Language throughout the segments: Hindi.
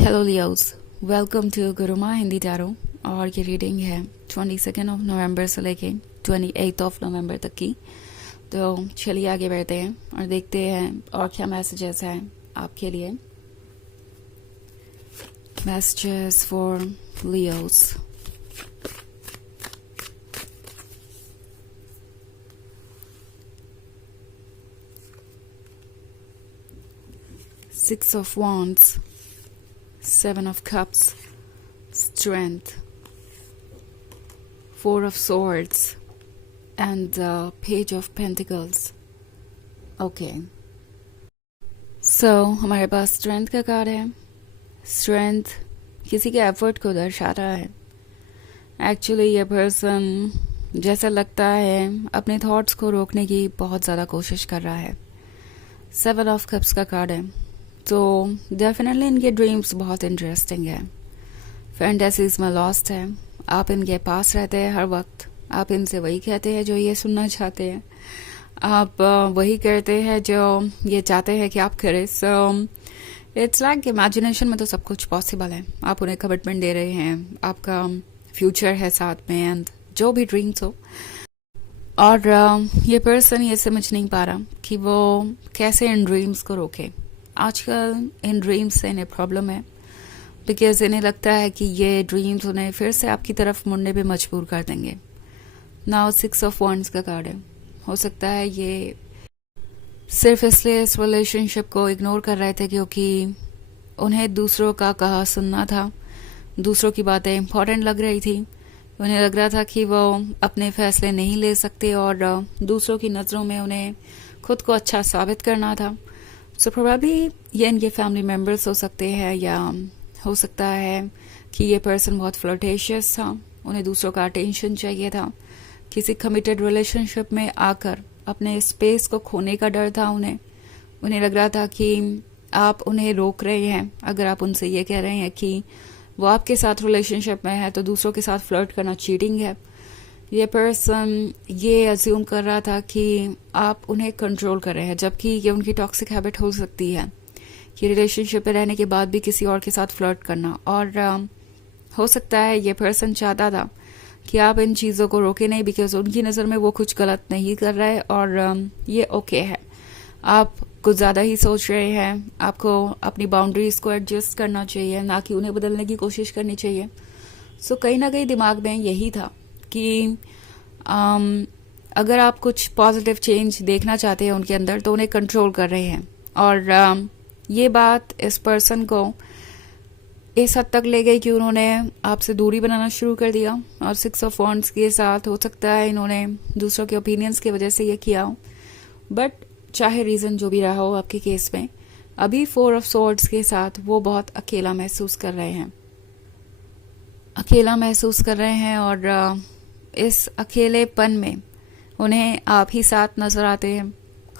Hello Leos, welcome to Guruma Hindi tarot. और ये रीडिंग है 22 नवंबर से लेके 28 नवंबर तक की। तो चलिए आगे बढ़ते हैं और देखते हैं और क्या मैसेजेस हैं आपके लिए। Messages for Leos. Six of Wands, Seven of Cups, Strength, Four of Swords, and the Page of Pentacles. Okay. So हमारे पास स्ट्रेंथ का कार्ड है। स्ट्रेंथ किसी के एफर्ट को दर्शा रहा है। एक्चुअली ये पर्सन जैसा लगता है अपने थॉट्स को रोकने की बहुत ज़्यादा कोशिश कर रहा है। सेवन ऑफ कप्स का कार्ड है, तो डेफिनेटली इनके ड्रीम्स बहुत इंटरेस्टिंग है। फैंटेसीज में लॉस्ट है। आप इनके पास रहते हैं हर वक्त। आप इनसे वही कहते हैं जो ये सुनना चाहते हैं। आप वही करते हैं जो ये चाहते हैं कि आप करें। सो इट्स लाइक इमेजिनेशन में तो सब कुछ पॉसिबल है। आप उन्हें कमिटमेंट दे रहे हैं, आपका फ्यूचर है साथ में, एंड जो भी ड्रीम्स हो। और ये पर्सन ये समझ नहीं पा रहा कि वो कैसे इन ड्रीम्स को रोके। आजकल इन ड्रीम्स से इन्हें प्रॉब्लम है, बिकॉज इन्हें लगता है कि ये ड्रीम्स उन्हें फिर से आपकी तरफ मुड़ने पे मजबूर कर देंगे। नाउ सिक्स ऑफ वॉन्ड्स का कार्ड है। हो सकता है ये सिर्फ इसलिए इस रिलेशनशिप को इग्नोर कर रहे थे क्योंकि उन्हें दूसरों का कहा सुनना था, दूसरों की बातें इंपॉर्टेंट लग रही थी। उन्हें लग रहा था कि वो अपने फैसले नहीं ले सकते और दूसरों की नज़रों में उन्हें खुद को अच्छा साबित करना था। सो प्रोबेबली ये इनके फैमिली मेम्बर्स हो सकते हैं, या हो सकता है कि ये पर्सन बहुत फ्लर्टेशियस था। उन्हें दूसरों का अटेंशन चाहिए था। किसी कमिटेड रिलेशनशिप में आकर अपने स्पेस को खोने का डर था उन्हें लग रहा था कि आप उन्हें रोक रहे हैं। अगर आप उनसे ये कह रहे हैं कि वो आपके साथ रिलेशनशिप में है तो दूसरों के साथ फ्लर्ट करना चीटिंग है। ये पर्सन ये अज्यूम कर रहा था कि आप उन्हें कंट्रोल कर रहे हैं, जबकि ये उनकी टॉक्सिक हैबिट हो सकती है कि रिलेशनशिप में रहने के बाद भी किसी और के साथ फ्लर्ट करना। और हो सकता है ये पर्सन चाहता था कि आप इन चीज़ों को रोके नहीं, बिकॉज उनकी नज़र में वो कुछ गलत नहीं कर रहा है और ये ओके है। आप कुछ ज़्यादा ही सोच रहे हैं। आपको अपनी बाउंड्रीज़ को एडजस्ट करना चाहिए, ना कि उन्हें बदलने की कोशिश करनी चाहिए। सो कहीं ना कहीं दिमाग में यही था कि अगर आप कुछ पॉजिटिव चेंज देखना चाहते हैं उनके अंदर तो उन्हें कंट्रोल कर रहे हैं। और ये बात इस पर्सन को इस हद तक ले गई कि उन्होंने आपसे दूरी बनाना शुरू कर दिया। और सिक्स ऑफ वॉन्ड्स के साथ हो सकता है इन्होंने दूसरों के ओपिनियंस की वजह से ये किया हो, बट चाहे रीज़न जो भी रहा हो आपके केस में, अभी फोर ऑफ स्वॉर्ड्स के साथ वो बहुत अकेला महसूस कर रहे हैं। अकेला महसूस कर रहे हैं और इस अकेलेपन में उन्हें आप ही साथ नजर आते हैं।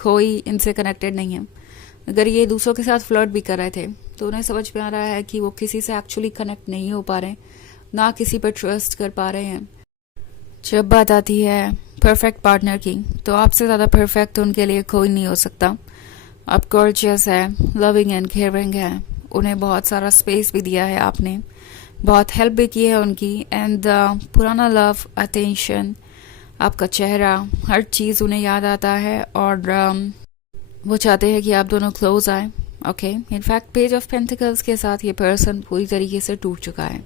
कोई इनसे कनेक्टेड नहीं है। अगर ये दूसरों के साथ फ्लर्ट भी कर रहे थे तो उन्हें समझ में आ रहा है कि वो किसी से एक्चुअली कनेक्ट नहीं हो पा रहे, ना किसी पर ट्रस्ट कर पा रहे हैं। जब बात आती है परफेक्ट पार्टनर की, तो आपसे ज़्यादा परफेक्ट उनके लिए कोई नहीं हो सकता। आप गॉर्जियस है, लविंग एंड केयरिंग है। उन्हें बहुत सारा स्पेस भी दिया है आपने, बहुत हेल्प भी की है उनकी, एंड पुराना लव, अटेंशन, आपका चेहरा, हर चीज़ उन्हें याद आता है। और वो चाहते हैं कि आप दोनों क्लोज आए। Okay, in fact page of pentacles के साथ ये पर्सन पूरी तरीके से टूट चुका है।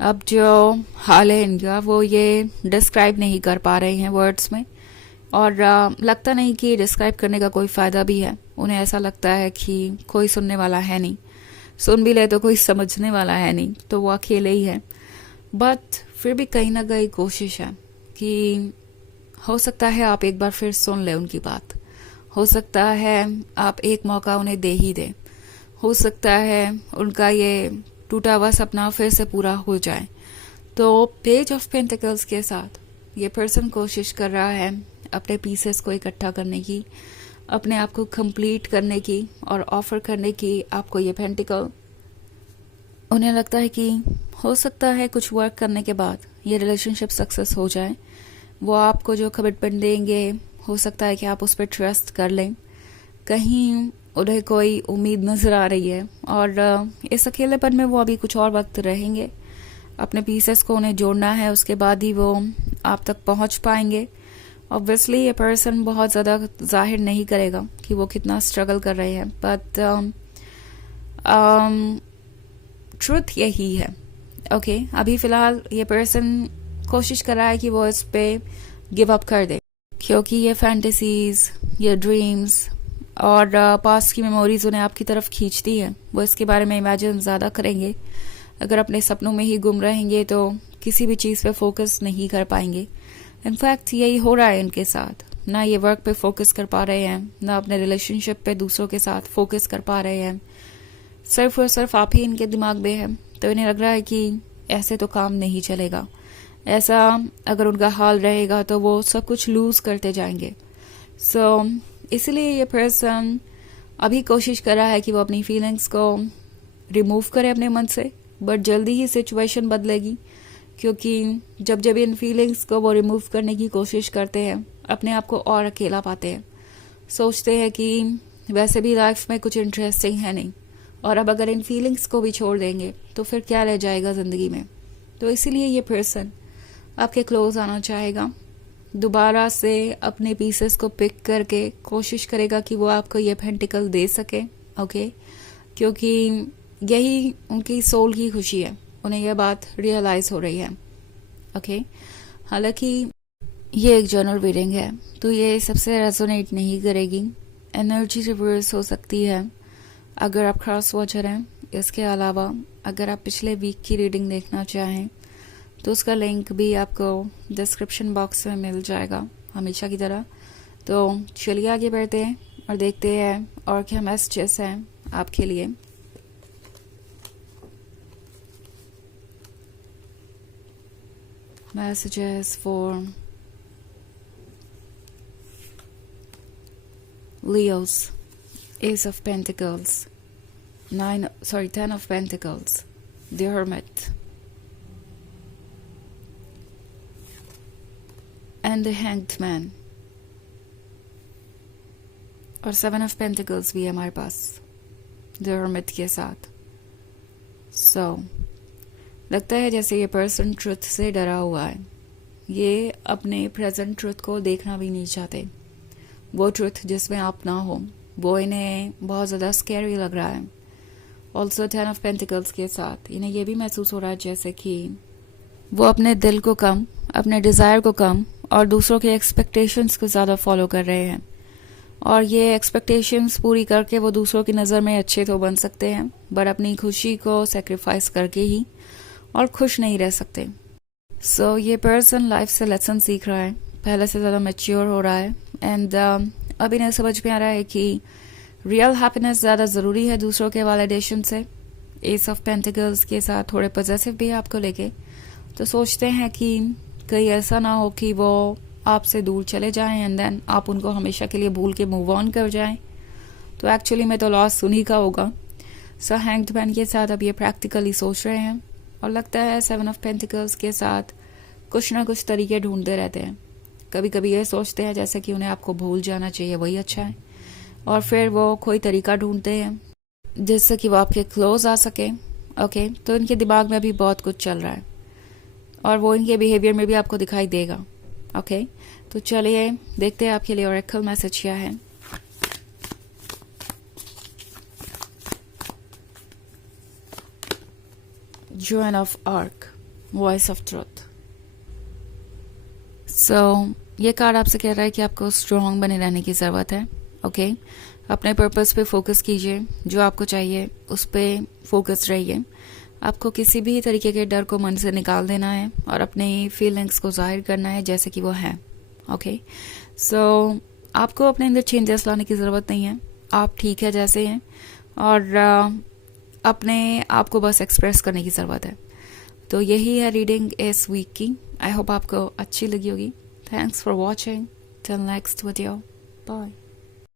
अब जो हाल है इनका वो ये डिस्क्राइब नहीं कर पा रहे हैं वर्ड्स में, और लगता नहीं कि डिस्क्राइब करने का कोई फ़ायदा भी है। उन्हें ऐसा लगता है कि कोई सुनने वाला है नहीं, सुन भी ले तो कोई समझने वाला है नहीं, तो वो अकेले ही है। बट फिर भी कहीं ना कहीं कोशिश है कि हो सकता है आप एक बार फिर सुन ले उनकी बात। हो सकता है आप एक मौका उन्हें दे ही दें। हो सकता है उनका ये टूटा हुआ सपना फिर से पूरा हो जाए। तो पेज ऑफ पेंटिकल्स के साथ ये पर्सन कोशिश कर रहा है अपने पीसेस को इकट्ठा करने की, अपने आप को कंप्लीट करने की और ऑफर करने की आपको ये पेंटिकल। उन्हें लगता है कि हो सकता है कुछ वर्क करने के बाद ये रिलेशनशिप सक्सेस हो जाए। वो आपको जो कमिटमेंट देंगे हो सकता है कि आप उस पर ट्रस्ट कर लें। कहीं उन्हें कोई उम्मीद नज़र आ रही है, और इस अकेलेपन में वो अभी कुछ और वक्त रहेंगे। अपने पीसेस को उन्हें जोड़ना है, उसके बाद ही वो आप तक पहुंच पाएंगे। ऑब्वियसली ये पर्सन बहुत ज़्यादा जाहिर नहीं करेगा कि वो कितना स्ट्रगल कर रहे हैं, बट ट्रुथ यही है। ओके, अभी फ़िलहाल ये पर्सन कोशिश कर रहा है कि वो इस पे गिव अप कर दे, क्योंकि ये फैंटेसीज, ये ड्रीम्स और पास्ट की मेमोरीज उन्हें आपकी तरफ खींचती है। वो इसके बारे में इमेजिन ज़्यादा करेंगे। अगर अपने सपनों में ही गुम रहेंगे तो किसी भी चीज़ पे फोकस नहीं कर पाएंगे। इनफैक्ट यही हो रहा है इनके साथ। ना ये वर्क पे फोकस कर पा रहे हैं, ना अपने रिलेशनशिप पे दूसरों के साथ फोकस कर पा रहे हैं। सिर्फ और सिर्फ आप ही इनके दिमाग में है। तो इन्हें लग रहा है कि ऐसे तो काम नहीं चलेगा। ऐसा अगर उनका हाल रहेगा तो वो सब कुछ लूज करते जाएंगे। सो इसलिए ये पर्सन अभी कोशिश कर रहा है कि वो अपनी फीलिंग्स को रिमूव करे अपने मन से, बट जल्दी ही सिचुएशन बदलेगी, क्योंकि जब जब इन फीलिंग्स को वो रिमूव करने की कोशिश करते हैं, अपने आप को और अकेला पाते हैं। सोचते हैं कि वैसे भी लाइफ में कुछ इंटरेस्टिंग है नहीं, और अब अगर इन फीलिंग्स को भी छोड़ देंगे तो फिर क्या रह जाएगा ज़िंदगी में। तो इसीलिए ये पर्सन आपके क्लोज आना चाहेगा, दोबारा से अपने पीसेस को पिक करके कोशिश करेगा कि वो आपको ये पेंटिकल दे सके। ओके, क्योंकि यही उनकी सोल की खुशी है, उन्हें यह बात रियलाइज हो रही है। ओके, हालांकि ये एक जनरल रीडिंग है तो ये सबसे रेजोनेट नहीं करेगी। एनर्जी रिवर्स हो सकती है अगर आप क्रॉस वॉचर हैं। इसके अलावा अगर आप पिछले वीक की रीडिंग देखना चाहें तो उसका लिंक भी आपको डिस्क्रिप्शन बॉक्स में मिल जाएगा, हमेशा की तरह। तो चलिए आगे बढ़ते हैं और देखते हैं और क्या मैसेजेस हैं आपके लिए। Messages for Leos, Ace of Pentacles, 10 of Pentacles, the Hermit, and the Hanged Man, और 7 of Pentacles भी है हमारे पास the Hermit के साथ। So लगता है जैसे ये पर्सन ट्रुथ से डरा हुआ है। ये अपने प्रेजेंट ट्रुथ को देखना भी नहीं चाहते। वो ट्रुथ जिसमें आप ना हो, वो इन्हें बहुत ज़्यादा स्कैरी लग रहा है। ऑल्सो 10 ऑफ पेंटिकल्स के साथ इन्हें ये भी महसूस हो रहा है जैसे कि वो अपने दिल को कम, अपने डिज़ायर को कम और दूसरों के एक्सपेक्टेशंस को ज़्यादा फॉलो कर रहे हैं। और ये एक्सपेक्टेशंस पूरी करके वो दूसरों की नज़र में अच्छे तो बन सकते हैं, बट अपनी खुशी को सेक्रीफाइस करके ही और खुश नहीं रह सकते। सो ये पर्सन लाइफ से लेसन सीख रहा है, पहले से ज़्यादा मैच्योर हो रहा है, एंड अब इन्हें समझ में आ रहा है कि रियल हैप्पीनेस ज़्यादा ज़रूरी है दूसरों के वैलिडेशन से। एस ऑफ पेंटिकल्स के साथ थोड़े पॉजिटिव भी है आपको लेके, तो सोचते हैं कि कहीं ऐसा ना हो कि वो आपसे दूर चले जाएं एंड देन आप उनको हमेशा के लिए भूल के मूव ऑन कर जाएं। तो एक्चुअली में तो लॉस उन्हीं का होगा। सो हैंग्ड मैन के साथ अब ये प्रैक्टिकली सोच रहे हैं, और लगता है 7 ऑफ पेंटिकल्स के साथ कुछ ना कुछ तरीके ढूंढते रहते हैं। कभी कभी ये सोचते हैं जैसे कि उन्हें आपको भूल जाना चाहिए, वही अच्छा है, और फिर वो कोई तरीका ढूंढते हैं जिससे कि वो आपके क्लोज आ सके। ओके, तो इनके दिमाग में अभी बहुत कुछ चल रहा है और वो इनके बिहेवियर में भी आपको दिखाई देगा। ओके, तो चलिए देखते हैं आपके लिए ऑरेकल मैसेज क्या है। Joan of Arc, Voice of Truth। So ये कार्ड आपसे कह रहा है कि आपको स्ट्रॉन्ग बने रहने की ज़रूरत है। ओके, अपने पर्पस पे फोकस कीजिए, जो आपको चाहिए उस पर फोकस रहिए। आपको किसी भी तरीके के डर को मन से निकाल देना है और अपनी फीलिंग्स को जाहिर करना है जैसे कि वो है। ओके, सो आपको अपने अंदर चेंजेस लाने की ज़रूरत नहीं है, आप ठीक है जैसे हैं, और अपने आप को बस एक्सप्रेस करने की ज़रूरत है। तो यही है रीडिंग इस वीक की। आई होप आपको अच्छी लगी होगी। Thanks for watching. Till next video, bye.